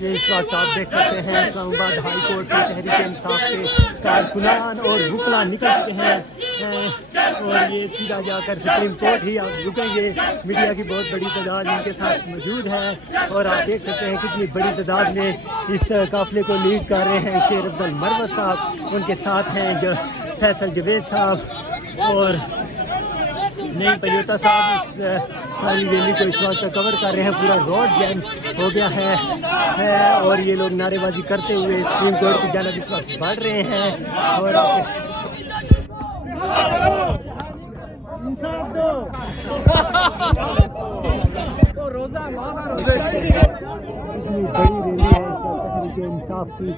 یہ اس وقت آپ دیکھ سکتے ہیں اسلام آباد ہائی کورٹ سے تحریک انصاف کے کارکنان اور وکلا نکل چکے ہیں اور یہ سیدھا جا کر سپریم کورٹ ہی آپ رکیں گے. میڈیا کی بہت بڑی تعداد ان کے ساتھ موجود ہے اور آپ دیکھ سکتے ہیں کتنی بڑی تعداد میں اس قافلے کو لیڈ کر رہے ہیں. شیر افضل مروت صاحب ان کے ساتھ ہیں جو فیصل جوید صاحب اور نئی پلیوتا صاحب اس ساری ریلی کو اس وقت کور کر رہے ہیں. پورا روڈ جیم ہو گیا ہے اور یہ لوگ نعرے بازی کرتے ہوئے سپریم کورٹ کی جانب اس وقت بڑھ رہے ہیں اور اتنی بڑی ریلی ہے اس وقت تحریک انصاف کی.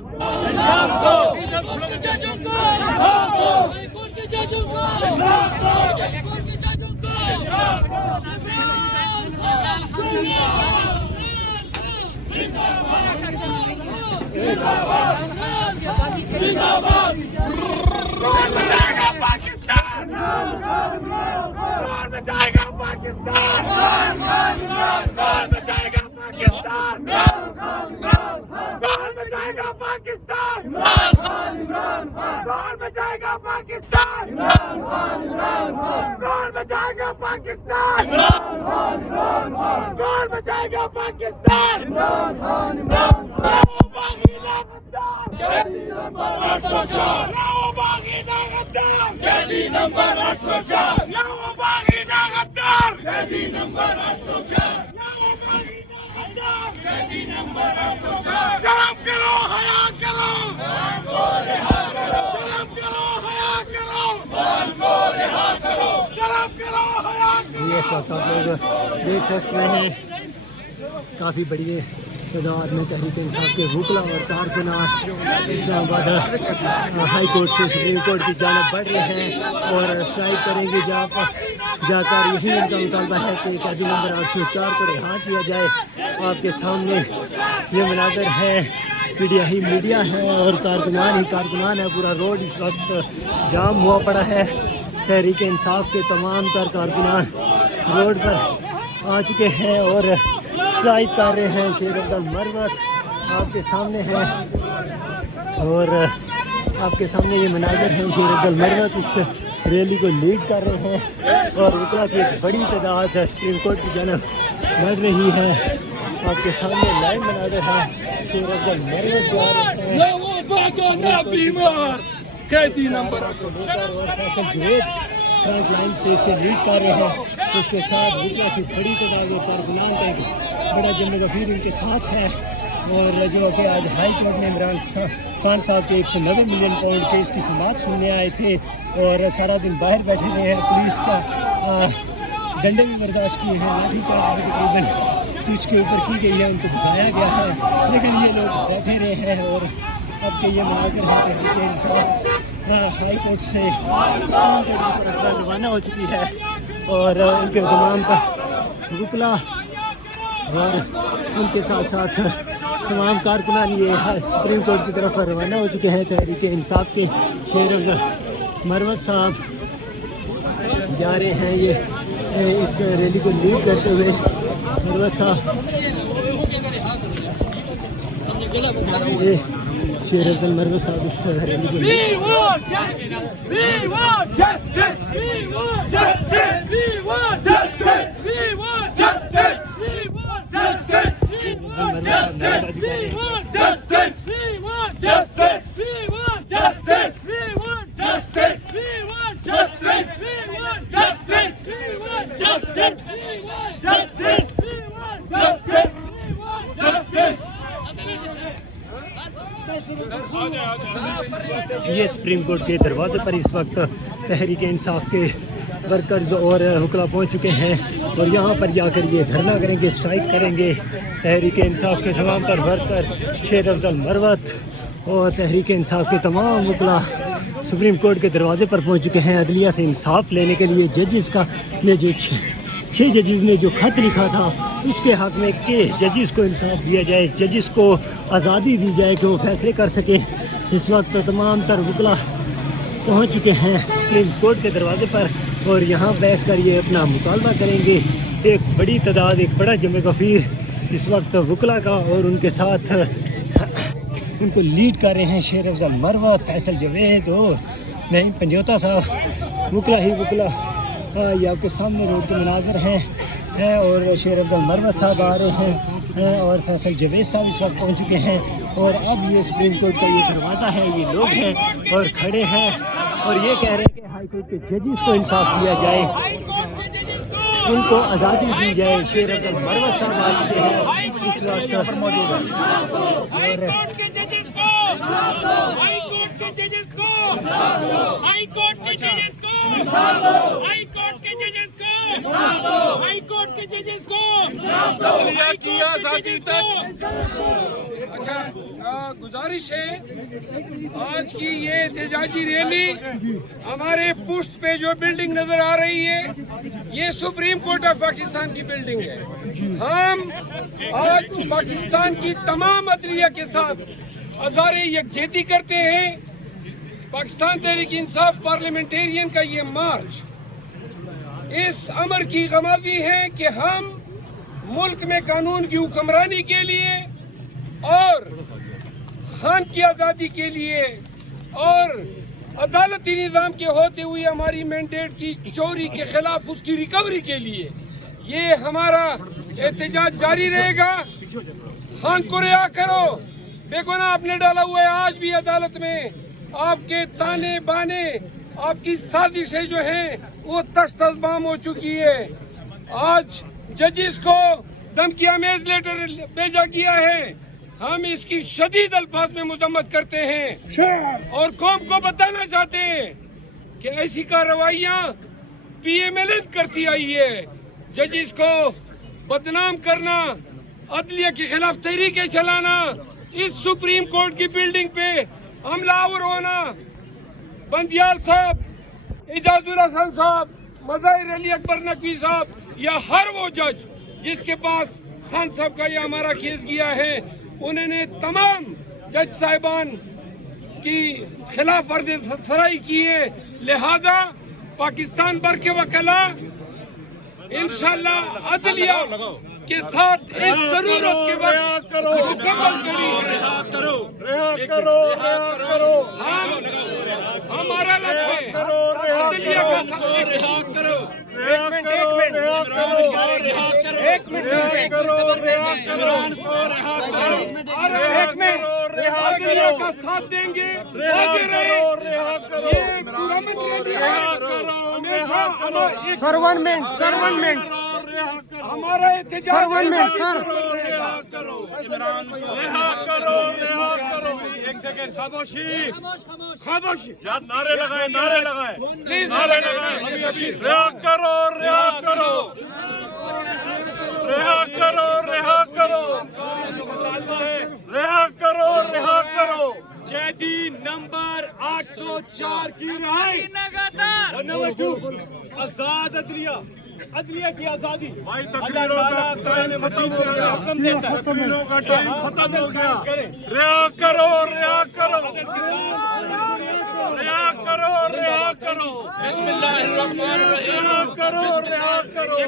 یہ سب آپ لوگ دیکھ سکتے ہیں کافی بڑی تعداد میں تحریک انصاف کے وکلا اور کارکنان اسلام آباد ہائی کورٹ سے سپریم کورٹ کی جانب بڑھ رہے ہیں اور اسٹرائک کریں گے جا کر یہی ان کا مطالبہ ہے کہ قیدی نمبر 804 کو رہا کیا جائے. آپ کے سامنے یہ مناظر ہے. میڈیا ہی میڈیا ہے اور کارکنان ہی کارکنان ہے. پورا روڈ اس وقت جام ہوا پڑا ہے. تحریک انصاف کے تمام تر کارکنان روڈ پر آ چکے ہیں اور اسٹرائک کر رہے ہیں. شیر افضل مروت آپ کے سامنے ہے اور آپ کے سامنے یہ مناظر ہیں. شیر افضل مروت اس ریلی کو لیڈ کر رہے ہیں اور وکلا کی ایک بڑی تعداد سپریم کورٹ کی جانب بڑھ رہی ہے. آپ کے سامنے لائیو مناظر ہے. شیر افضل مروت جا رہے ہیں اور فیصل جوید فرنٹ لائن سے اسے لیڈ کر رہے ہیں. اس کے ساتھ وکلا کی بڑی تعداد کارکنان کا ایک بڑا جمع غفیر ان کے ساتھ ہے اور جو کہ آج ہائی کورٹ میں عمران خان صاحب کے 190 ملین پاؤنڈ کیس کی سماعت سننے آئے تھے اور سارا دن باہر بیٹھے رہے ہیں. پولیس کا ڈنڈے بھی برداشت کیے ہیں. لاٹھی چارج بھی تقریباً تو اس کے اوپر کی گئی ہے. ان کو بتایا گیا ہے لیکن یہ لوگ بیٹھے رہے ہیں اور اب کے یہ مناظر ہیں تحریک انصاف ہائی کورٹ سے سپریم کورٹ کی طرف روانہ ہو چکی ہے اور ان کے تمام پر وکلا اور ان کے ساتھ ساتھ تمام کارکنان یہ سپریم کورٹ کی طرف روانہ ہو چکے ہیں. تحریک انصاف کے شیر افضل مروت صاحب جا رہے ہیں یہ اس ریلی کو لیڈ کرتے ہوئے. مروت صاحب شیر افضل مروت صاحب اس ریلی کو یہ سپریم کورٹ کے دروازے پر اس وقت تحریک انصاف کے ورکرز اور وکلا پہنچ چکے ہیں اور یہاں پر جا کر یہ دھرنا کریں گے, اسٹرائک کریں گے. تحریک انصاف کے تمام تر ورکر, شیر افضل مروت اور تحریک انصاف کے تمام وکلا سپریم کورٹ کے دروازے پر پہنچ چکے ہیں عدلیہ سے انصاف لینے کے لیے. ججز کا نے جو 6 ججز نے جو خط لکھا تھا اس کے حق میں کہ ججز کو انصاف دیا جائے, ججز کو آزادی دی جائے کہ وہ فیصلے کر سکیں. اس وقت تمام تر وکلا پہنچ چکے ہیں سپریم کورٹ کے دروازے پر اور یہاں بیٹھ کر یہ اپنا مطالبہ کریں گے۔ ایک بڑی تعداد، ایک بڑا جمع غفیر اس وقت وکلا کا، اور ان کے ساتھ ان کو لیڈ کر رہے ہیں شیر افضل مروت، فیصل جوید اور نعیم پنجوتا صاحب، وکلا ہی وکلا۔ یہ آپ کے سامنے روڈ کے مناظر ہیں اور شیر افضل مروت صاحب آ رہے ہیں اور فیصل جوید صاحب اس وقت پہنچ چکے ہیں، اور اب یہ سپریم کورٹ کا یہ دروازہ ہے، یہ لوگ ہیں اور کھڑے ہیں اور یہ کہہ رہے ہیں کہ ہائی کورٹ کے ججز کو انصاف دیا جائے، ان کو آزادی دی جائے۔ شیر افضل مروت صاحب آ چکے ہیں اس وقت موجود ہیں۔ اچھا، گزارش ہے آج کی یہ احتجاجی ریلی، ہمارے پشت پہ جو بلڈنگ نظر آ رہی ہے یہ سپریم کورٹ آف پاکستان کی بلڈنگ ہے۔ ہم آج پاکستان کی تمام عدلیہ کے ساتھ اظہار یکجہتی کرتے ہیں۔ پاکستان تحریک انصاف پارلیمنٹیرین کا یہ مارچ اس امر کی غمازی ہے کہ ہم ملک میں قانون کی حکمرانی کے لیے اور خان کی آزادی کے لیے اور عدالتی نظام کے ہوتے ہوئے ہماری مینڈیٹ کی چوری کے خلاف اس کی ریکوری کے لیے یہ ہمارا احتجاج جاری رہے گا۔ خان کو رہا کرو، بے گناہ آپ نے ڈالا ہوا ہے، آج بھی عدالت میں آپ کے تانے بانے، آپ کی سازشیں جو ہیں وہ تشت بام ہو چکی ہے۔ آج ججز کو دھمکی آمیز لیٹر بھیجا گیا ہے، ہم اس کی شدید الفاظ میں مذمت کرتے ہیں اور قوم کو بتانا چاہتے ہیں کہ ایسی کارروائیاں پی ایم ایل این کرتی آئی ہے۔ ججز کو بدنام کرنا، عدلیہ کے خلاف تحریکیں چلانا، اس سپریم کورٹ کی بلڈنگ پہ حملہ آور ہونا، بندیال صاحب، اعجاز الحسن صاحب، مظاہر علی اکبر نقوی صاحب یا ہر وہ جج جس کے پاس خان صاحب کا یہ ہمارا کیس گیا ہے، انہوں نے تمام جج صاحبان کی خلاف ورزی سرائی کی ہے۔ لہذا پاکستان بھر کے وکلا انشاءاللہ عدلیہ کے ساتھ اس ضرورت کے وقت مکمل کری ہے۔ ہمارا لفظ ہے عدلیہ کا ساتھ عدلیہ کا ساتھ دیں گے، آگے رہے۔ یہ سرونمنٹ ہمارا احتجاج ایک سیکنڈ خاموشی، خاموشی، نعرے لگائے، نعرے لگائے، پلیز نعرے لگائے، رہا کرو، رہا کرو، رہا کرو، رہا کرو، رہا کرو، رہا کرو۔ قیدی نمبر 804 کی رہائی، نمبر 2 آزاد عدلیہ، عدلیہ کی آزادی۔ تقریروں کا ٹائم ختم ہو گیا، رہا کرو، رہا کرو، رہا کرو، رہا کرو، بسم اللہ الرحمن الرحیم، رہا کرو، رہا کرو،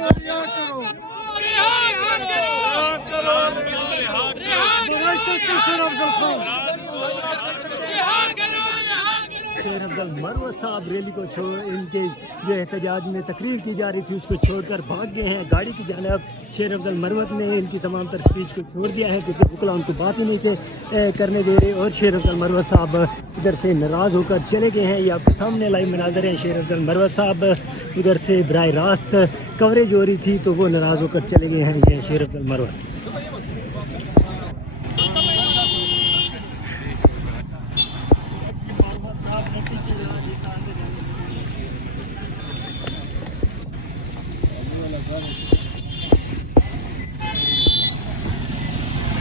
رہا کرو، شیر افضل مروت صاحب ریلی کو چھوڑ، ان کے جو احتجاج میں تقریر کی جا رہی تھی اس کو چھوڑ کر بھاگ گئے ہیں گاڑی کی جانب۔ شیر افضل مروت نے ان کی تمام تر اسپیچ کو چھوڑ دیا ہے کیونکہ وکلا ان کو بات ہی نہیں کرنے دے رہے، اور شیر افضل مروت صاحب ادھر سے ناراض ہو کر چلے گئے ہیں۔ یہ آپ کے سامنے لائیو مناظر ہیں، شیر افضل مروت صاحب ادھر سے براہ راست کوریج ہو رہی تھی تو وہ ناراض ہو کر چلے گئے ہیں۔ یہ شیر افضل مروت